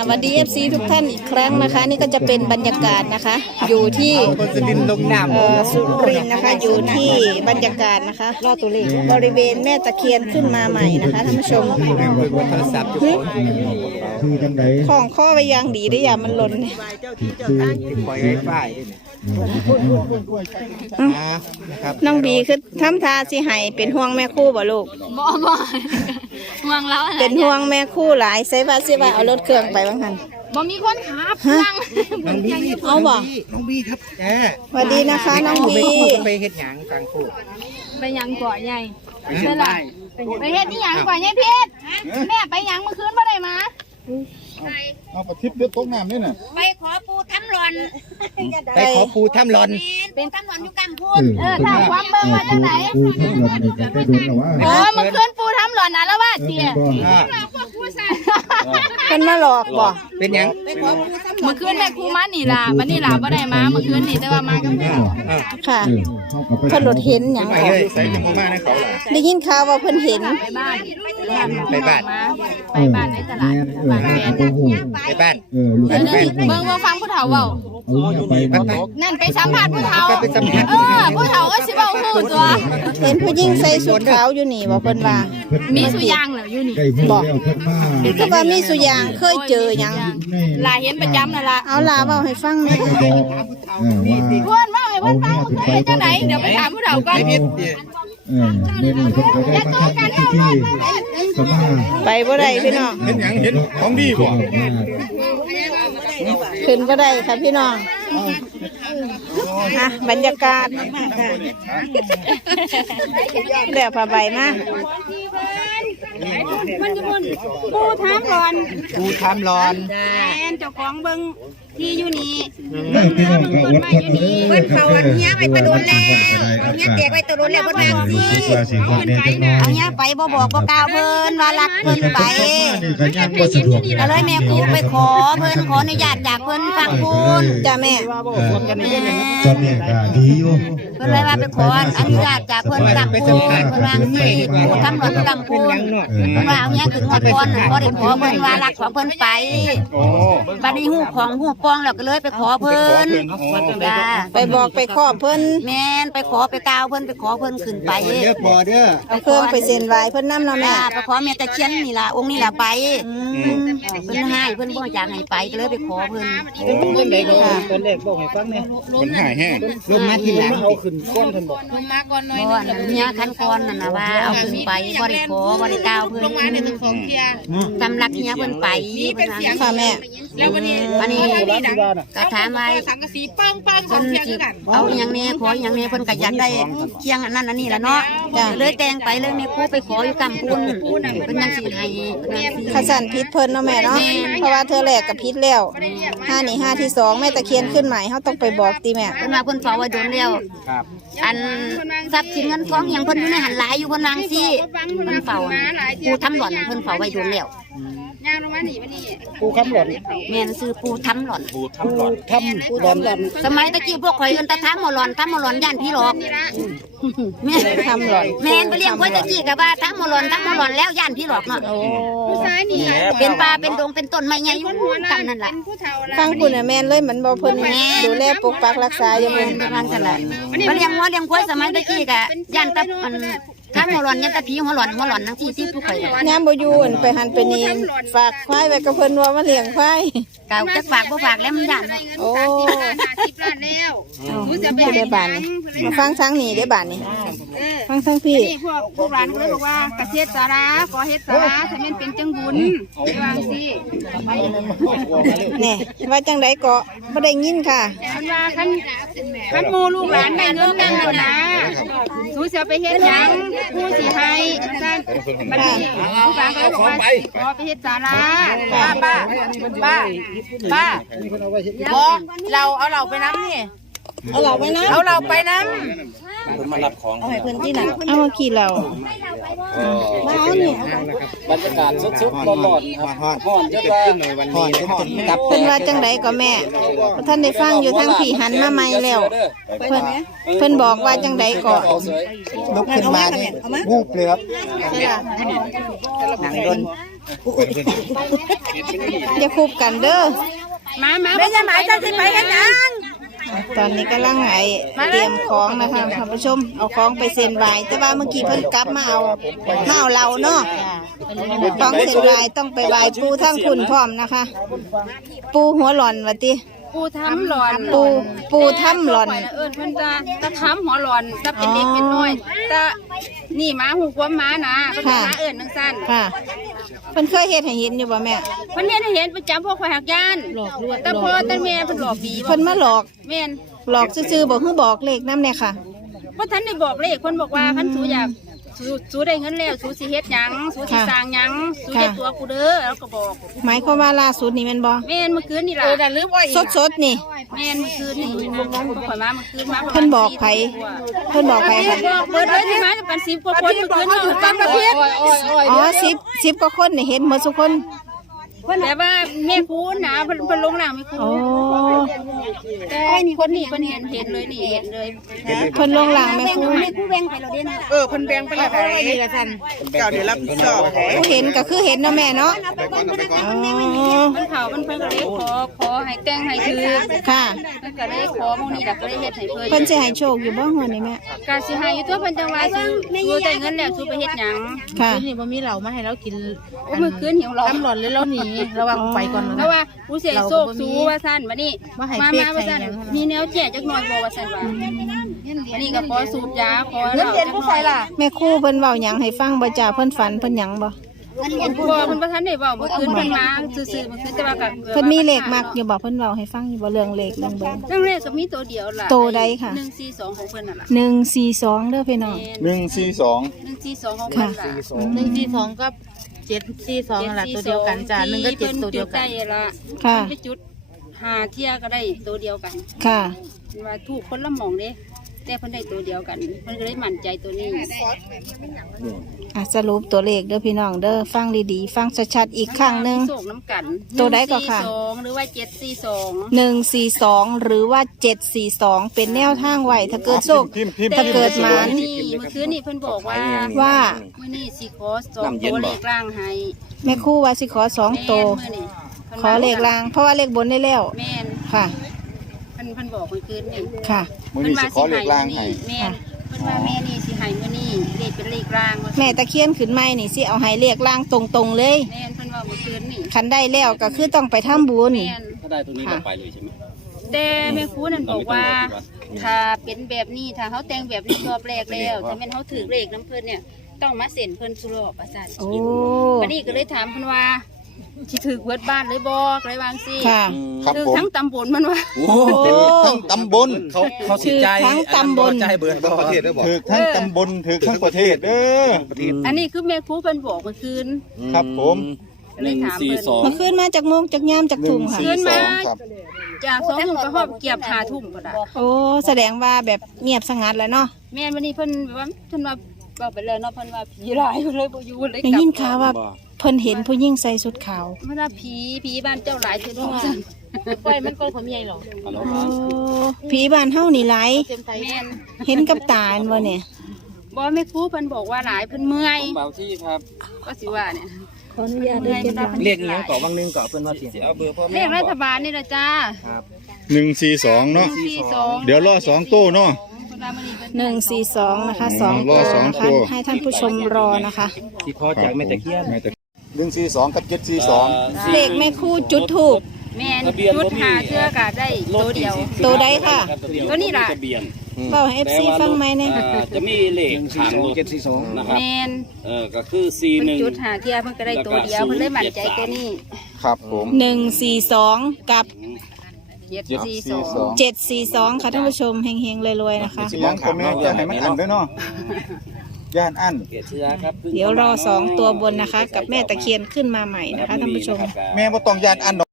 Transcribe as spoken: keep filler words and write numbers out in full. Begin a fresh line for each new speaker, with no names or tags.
สวัสดี เอฟ ซี ทุกท่านอีกครั้งนะคะนี่ก็จะเป็นบรรยากาศนะคะอยู่ที่
สุรินทร์ลงน้ำ
เอ่อสุรินทร์นะคะอยู่ที่บรรยากาศนะคะรอบตัวเลขบริเวณแม่ตะเคียนขึ้นมาใหม่นะคะท่านผู้ชม
โทรศัพท์อยู่
คือจังได
ของข้อไปยางดีได้อย่ามันหล่นเนี่ย
ปล่อยให้ฝ่ายนะครับ
น้องบีคือทำทาสิให้เป็นห่วงแม่คู่บ่ลูก
บ่บ่ห่วงแล้วอะไร
เป็นห่วงแม่คู่หลายใส่ว่าสิว่าเอารถเครื่องไปบ้างหัน
บ่มีคนขับนั่ง
เอาบ่
น้องบีครับแก
สวัสดีนะคะน้องบี
ไปเฮ็ดหยังกลางพูด
ไปยังก่อใหญ่ใช่ล่ะไปเฮ็ดนี่ยังก่อใหญ่เพชรแม่ไปยังเมื่อคืนบ่ได้มา
เอาปะทิพย์เดือดตกน้ำนี่น่ะ
ไปขอปูทำหลอน
ไปขอปูถ้ำหลอน
เป็นทำหลอนอยู่กลางพูน
เออถ้าความเบิ่งว่าจังไหน
ปูทั้งหมดนี่ก็ได้โดนแล้วว่า
โอ้เมื่อคืนปูทำหล่อนนะแล้วว่าเจีย
อ่า
เพิ่นมาหลอกบ่
เป็นหยัง
เมื่อคืนแม่ครูมานี่ล่ะวันนี้ล่ะบ่ได้มาเมื่อคืนนี่แต่ว่ามากับแม่
อ่า
ค่ะ
เออเข้ากับไป
เพิ่นรถเห็นหยัง
ไป
บ่
เลยใส่ถุงมาให้เขาล่ะ
ได้ยินข่าวว่าเพิ่นเห็น
ไปบ้าน
ไปบ้าน
ไปบ้านในตลาด
เออ
บ้าน
เอ
แฟ
อน โอ้โห
ไปบ้าน
เออลูก
เบิ่งเบิ่งฟังผู้เฒ่าเว้า
เอาเนี่ยไปมา
นั่นไปสัมภาษณ์ผู้เฒ่า
ไปสัมภาษณ์
เออผู้เฒ่าก็สิเว้าฮู้ตัว
เห็นผู้หญิงใส่ชุดขาวอยู่นี่บ่เพิ่นว่า
มีสุยางแล้วอยู่นี่
ได้พูดแล้วเพิ่นมา
คือว่ามีสุยางเคยเจอหยัง
ลาเห็นประจำนั่นล่ะ
เอาล่ะเว้าให้ฟังหน่อย
ก็บอกเออว่า
เพิ่นว่าให้เพิ่นฟังเพิ่นเคยจังไดเดี๋ยวไปถามผู้เฒ่าก่อน
เออเมื่อนี้เพิ่นก็ได้มาทำพิธีสมา
ไปบ่ได้พี่น้อง
เห็นหยังเห็นของดีบ่
ขึ้นบ่ได้ค่ะพี่น้องอ่ะบรรยากาศเดี๋ยวผ้าใบมา
มันจะพุ่นปูถามก่อน
ปูถ้ำหลอน
แอนเจ้าของเบิ่งที่อยู่นี่
ไม่พี่น้องก็อดทนเด้อ
เพิ่นเขาอันเนี้ยไปตะโดนแล้วเอาเนี้ยแจกไปตะโดนแล้วเพิ่นมาสิ
คิดว่าสิคนแน่จังน้อ
เอา
ย
เนี้ยไปบ่บอกบ่กล่าวเพิ่นว่ารักเพิ่นไป
นี่ก็ยังบ่สะดวก
ก็เลยแม่ครูไปขอเพิ่นขออนุญาตจากเพิ่นฟังพูน
จ้าแม่
เออตอนนี้ก็ดีอยู่
เพิ่นเลยว่าไปขออนุญาตจากเพิ่นฟังพูนเพิ่นว่าสิปูทำหลอนฟังพูน
เออ
เพิ่นว่าเอาเนี้ยขึ้นมาก่อนบ่ได้ขอเพิ่นว่ารักของเพิ่นไป
โอ้
บัดนี้ฮู้ของฮู้ปองแล้วก็เลยไปขอเพิ่นจ้า
ไปบอกไปขอเพิ่น
แม่นไปขอไปกล่าวเพิ่นไปขอเพิ่นขึ้นไป
เด้อปอเด้อ
เอาเครื่องไปเซ็นไว้เพิ่นนำเนาะแม่
จ้าไปขอแม่ตะเคียนนี่ล่ะองค์นี่ล่ะไปเพิ่นให้เพิ่นบ่อยากให้ไปก็เลยไปขอเพิ่น
เป็นไดก็เป็นเลขบอกให้ฟังเนี่ยมันหายแห้งลงมาทีหลังเอาขึ้นก้นเพิ่นบอก
ลงมาก่อนหน่อย
บ่อันเนี้ยคันก่อนนั่นน่ะว่าเอาขึ้นไปบ่ได้ขอบ่ได้กล่าวเพิ่น
ลงมาเนี่ยต้องของเคลียร์
สำหรับเนี้ยเพิ่นไปเพิ่นว่า
ค่ะแม่
แล้ววันนี้
วันนี้
นี่ดัง
ก็ถามว่า
สังกะสีปังปังข
เพิ่
อง
น
เคลียร์
สิ
กัน
เอาอหย่างนี้ขออหย่างนี้เพิ่นก็อยากได้เคียงอันนั้นอันนี้ล่ะเนาะเลยแต่งไปเลยแม่ครูไปขออยู่กำปุนเพิ่นยังสิให้เพิ่นยังสิ
ขสันพิษเพิ่นเนาะแม่เนาะเพราะว่าเธอแรกกับพิษแล้วห้านี่ห้าที่สองแม่ตะเคียนขึ้นใหม่เฮาต้องไปบอกติแม่
เพิ่นว่าเพิ่นเฝ้าไว้โดนแล้ว
ครับ
อันทรัพย์สินเงินทองอหย่างเพิ่นอยู่ในหันหลายอยู่เพิ่นวางสิเพิ่นเฝ้าน่ะปูทำหล่อนน่ะเพิ่นเฝ้าไว้โดนแล้ว
ยางลงมาหนีมานี่
ปูค้ำหลอน
แม่นซื้อปูทำหล่อน
ปูถ้ำหลอนถ้ำหลอน
สมัยตะกี้พวกข่อยเอิ้นตะทำหมอหล่อนทำหมอหล่อนย่านพี่หลอกแม่น
ทำหล่อน
แม่นไปเลี้ยงไว้ตะกี้ก็ว่าทำหมอหล่อนทำหมอหล่อนแล้วย่านพี่หลอกเนาะ
โอ้
ผู้ชายนี่
เป็นป่าเป็นดงเป็นต้นไม้ใหญ่อยู่กันนั่นล่ะ
ผู้เฒ่าละ
ฟังคุณน่ะแม่นเลยเหมือนบ่เพิ่นดูแลปกปักรักษาอยู่
เป็
เพิ่
น
น
ทางกันละไปเลี้ยงวัวเลี้ยงควายสมัยตะกี้ก็ย่านตะมันทำหมอหล่อนย่านตะผีหัวหล่อนหัวหล่อนทั้งที่ที่ผู้ข่อยก็
ยามบ่อยู่อั่นไปหันไปนี่ฝากควายไว้กับเพิ่นว่ามาเลี้ยงควาย
กาวจะฝากบ่ฝากแล้วมันย่านเนาะ
โอ้
สิบล้านแล้วผู้จะไป
ผู้
เฮ็
ได้
ด
บานนี่มาฟังทางนี้ได้บานนี่ฟังทางพี่
นี่พวกพวกร้านก็เลยบอกว่าเกษตรสาระขอเฮ็ดสาระถ้าแม่นเป็นจังบุญวางสิ
แน่ว่าจังไดก็บ่ได้ยินค่ะ
มันว่าคันคันหมู่ลูกหลานได้เงินนั่งแล้วนะสู้จะไปเฮ็ดหยังผู้สิให้ซั่นบัดนี้ลูกหลานก็เลยบอกว่าขอไปเฮ็ดสาระป้าป้าป้าป้าบ่เราเอาเราไปน้ำนี่
เอาเราไปนะ
เอาเราไปน้
เอาให้เพิ่นที่นั่นเอามาขี่เรามาเอานี่
บรรยากาศสุดๆร้อนๆครับร้อนจนว่า
หอนเป็นต้นตับ
เพิ่นว่าจังไดก็แม่เพราะท่านได้ฟังอยู่ทางพี่หันมาใหม่แล้วเพิ่นเพิ่นบอกว่าจังไดก็
ลุกขึ้นมานี่วูบเลยครับหนังโดน
อย่าคุบกันเด้อ
มามา
ไม่ใช่หมายจะสิไปกันยัง
ตอนนี้กำลังไงเตรียมของนะคะท่านผู้ชมเอาของไปเซ็นไว้แต่ว่าเมื่อกี้เพิ่นกลับมาเอามาเอาเราเนาะต้องเซ็นไว้ต้องไปไหว้ปูทั้งคุณพร้อมนะคะ ปูหัวหล่อนวะติ
ปูทำหลอน
ปูปูถ้ำหล่อน
เอิญเพิ่นจะตะทำหัวหลอนจะเป็นเด็กเป็นน้อยตะนี่หมาหูความหมานะเพิ่นหมาเอิญนังสั้น
ค่ะเพิ่นเคยเฮ็ดให้เห็นอยู่บ่แม่
เพิ่นเห็นให้เห็นประจำพวกข่อยหักย่านแต่พอแต่แม่เพิ่นหลอกดี
เพิ่นมาหลอก
แม่น
หลอกซื่อๆบอกคือบอกเลขนำเนี่ยค่ะ
บ่ทันได้บอกเลขเพิ่นบอกว่าคันสูอยากสูสูได้เงินแล้วสูสิเฮ็ดหยังสูสิสร้างหยังสูเฮ็ดตัวกูเด้อแล้วก็บอก
หมายความว่าล่าสุดนี่แม่นบ่
แม่นเมื่อคืนนี่ล่ะ
สดๆนี่
แม่นเมื่อคืนนี่ข่อยมาเมื่อคืนมา
เพิ่นบอกไผเพิ่นบอกไผค่ะ
บอกเปิดไว้ที่มากับกันสิบกว่าคนเมื่อคืนนี่อยู่ปั๊มระเบียบ
อ๋อสิบสิบกว่าคนนี่เห็นหมดทุกคน
แต่ว่าแม่คูณนะเพิ่นเพิ่นลงหลังแม่คู
โอ้
แต่คนนี้เพิ่นเห็นเห็นเลยนี่เห็นเลย
เพิ่นลงหลังแม่ครู
ไม่คู่แบ่งไปเราเด่น
เออเพิ่นแบ่งไปละไดเจ้าเดี๋ยวรับผิดชอบ
ผู้เห็นก็คือเห็นเนาะแม่เนาะอ๋อ
มันเผามันเพิ่นก็เลยขอขอให้แต่งให้คือ
ค่ะ
เพิ่นก็เลยขอหมู่นี้ล่ะก็เลยเฮ็ดให้เพิ่น
เพิ่นสิให้โชคอยู่บ่หัวนี่แม่
ก็สิให้อยู่ตัวเพิ่นจังว่าสิสู้ได้เงินแล้วสู้ไปเฮ็ดหยัง
ค่ะ
นี่บ่มีเหล้ามาให้เรากิน
โอ้มื้อคืนหิวหลอ
ตำหลอนเลยเราหนีระวังไปก่อน
เพราะว่าผู้เสียโชคสู้ว่าซั่นบัดนี้มามาว่าซั่นมีแนวแจกจักหน่อยบ่ว่าซั่นว่าอันนี้ก็ขอสูบยาขอเงินเดือนผู้ใส่ล่ะ
แม่ครูเพิ่นเว้าหยังให้ฟังบ่จ้าเพิ่นฝันเพิ่นหยังบ่
บ่เพิ่นบ่ทันได้เว้าเมื่อคืนเพิ่นมาซื่อๆเมื่อคืนแต่ว่าก็
เพิ่นมีเลขมักอยู่บ่เพิ่นเว้าให้ฟังอยู่บ่เรื่องเลขเรื่องเบอร์
เรื่องแรกก็มีตัวเดียวล่ะ
ตัวใดค่ะ
หนึ่งสี่สองของเพิ่นน่ะล่ะ
หนึ่งสี่สองเด้อพี่น้อง
หนึ่งสี่สอง
หนึ่งสี่สองของเพิ่นล่ะ
หนึ่งสี่สองกับเจ็ดสี่สองนั่นแหละตัวเดียวกันจ้าหนึ่งก็เจ็ดตัวเดียวกัน
ที่พิ่จุดได้ละ
ค่ะ
ไปจุดหาเที่ยก็ได้ตัวเดียวกัน
ค่ะ
ว่าถูกคนละหม่องเด้แต่เพิ่นได้ตัวเดียวกันเพิ่นก็เลยมั่นใจตัวนี้
อ่ะสรุปตัวเลขเด้อพี่น้องเด้อฟังดีๆ ฟังชัดๆอีกครั้งหนึง
โศกน้ำกัน
ตัวใดก็ค่ะ
หนึ่งสี่สองหรือว่าเจ็ดสี่สอง
หนึ่งสี่สองหรือว่าเจ็ดสี่สองเป็นแนวทางไว้ถ้าเกิดโชค
พิมพ์พิมพ์
ถ้าเกิดหมาน
นี่เมื่อคืนนี่เพิ่นบอกว่า
ว่า
มื้อนี้สิขอสองตัวเลขล่างให้
แม่ครู่ว่าสิขอสองโตว
แม่นมื้อนี้พิ่น
ขอเลขลาง เพราะว่าเลขบนได้แล้ว
แม่น
ค่ะ
เพิ่นเพิ่นบอกเมื่อคืนนี่
ค่ะ
มื้อนี้สิขอเลขล่างให้
แม่นเพิ่นว่าแม่นี่สิให้มื้อนี้เลขเป็นเลขล่างว่า
แม่ตะเคียนขึ้นไม้นี่สิเอาให้เลขลางตรงๆเลย
แม่นเพิ่นว่าเมื่อคืนนี่
คันได้แล้วก็คือต้องไปทำบุญ
แม่น
ถ้าได้ตรงนี้ก็ไปเลยใช่ไหม
แต่แม่ครูนั่นบอกว่า ถ้าเป็นแบบนี้ถ้าเขาแต่งแบบนี้รอบแรกแล้วถ้าแม่นเขาถือเลขน้ำเพิ่นเนี่ยต้องมาเซ็นเพิ่นสุรอบประสาท
โอ้
วันนี้ก็เลยถามเพิ่นว่าสิถือเบิดบ้านเลยบ่ก็เลยวาจั่งซี่
ค่ะ
ครับ
ถือ
ผม
ทั้งตำบลมันว่า
โอ้
โอ้
ทั้งตำบล
เขาเขาสิใจ
ทั้งตำบล
ใจเบิดบ่ประเทศได้บ่
ถือทั้งตำบลถือทั้งประเทศเด้อ
อันนี้คือแม่ครูเพิ่นบอกเมื่อคืน
ครับผม
หนึ่งสี่สอง
มาขึ้นมาจากโมงจากยามจากทุ่มค่ะ
หนึ่งสี่สองครับ
จากสองทุ่มก็ฮอบเกียบหาทุ่มก็ได้
โอ้แสดงว่าแบบเงียบสงัดแล้วเนาะ
แม่นวันนี้เพิ่นแบบว่าเพิ่นว่าบอกไปเลยเนาะเพิ่นว่าผีร้ายเพิ่นเลยบ่อยู่เลย
ได้
กลับ
ยินข่าวว่าเพิ่นเห็นผู้หญิงใส่ชุดขาว
มันว่าผีผีบ้านเจ้าหลายเทื่อเนาะ
ปล่อยมันก่อนผมใหญ่หรอ
ฮัลโหล
โอ้ผีบ้านเฮานี่หลาย
เต็มใจ
แม่น
เห็นกับตาอันบ่เนี่ย
บ่แม่ครูเพิ่นบอกว่าหลายเพิ่นเมื่อย
ผมเบาที่ครับ
ก็สิว่าเนี่ย
ขออนุญาตได้เก็บหลัง
เรียกเงี้ยเกาะบางนึงเกาะเพิ่นว่าสิเอาเบอร์พ่อ
เล
แม่
ขรัฐบาลนี่ล่ะจ้า
หนึ่งสี่สองเนาะ
สี่สอง
เดี๋ยวรอสองโต้เนาะ
หนึ่งสี่สองนะคะสอง
รอ
ตัว
สอง
นะคะ
ตัว
ให้ท่านผู้ชมรอนะคะ
สิขอจากแม่ตะเคียน
หนึ่งสี่สองกับเจ็ดสี่สอง
เลขแม่คู่จุดถูก
แม่นชุดหาเสื้อก็ได้ตัวเดียว
ตัวใดค่ะ
ตัวนี้ล่ะ
ทะเบียน
เบาให้เอฟซีฟังไหมเนี่ย
อ่าจะมีเลขทางรถนะครับ
แม่น
เออก็คือสี่ห
เพิ่น
นึ่ง
จุดหาเที่ยเพิ่นก็ได้ตัวเดียวเพิ่นเลยมั่นใจตัวนี้
ครับผม
หนึ่งสี่สองกับ
เจ็ด
เจ็ด
สี่
สี่
สอง
สอง
เจ็ดสี่สองค่ะท่านผู้ชมเฮงๆรวยๆนะคะ
สิยังคอมเมนต์จะให้มันอันด้วยเนาะย่านอัน
เกียรติเชื้อครับ
เดี๋ยวรอสองตัวบนนะคะ กับแม่ตะเคียนขึ้นมาใหม่นะคะท่านผู้ชม
แม่บ่ต้องย่านอัน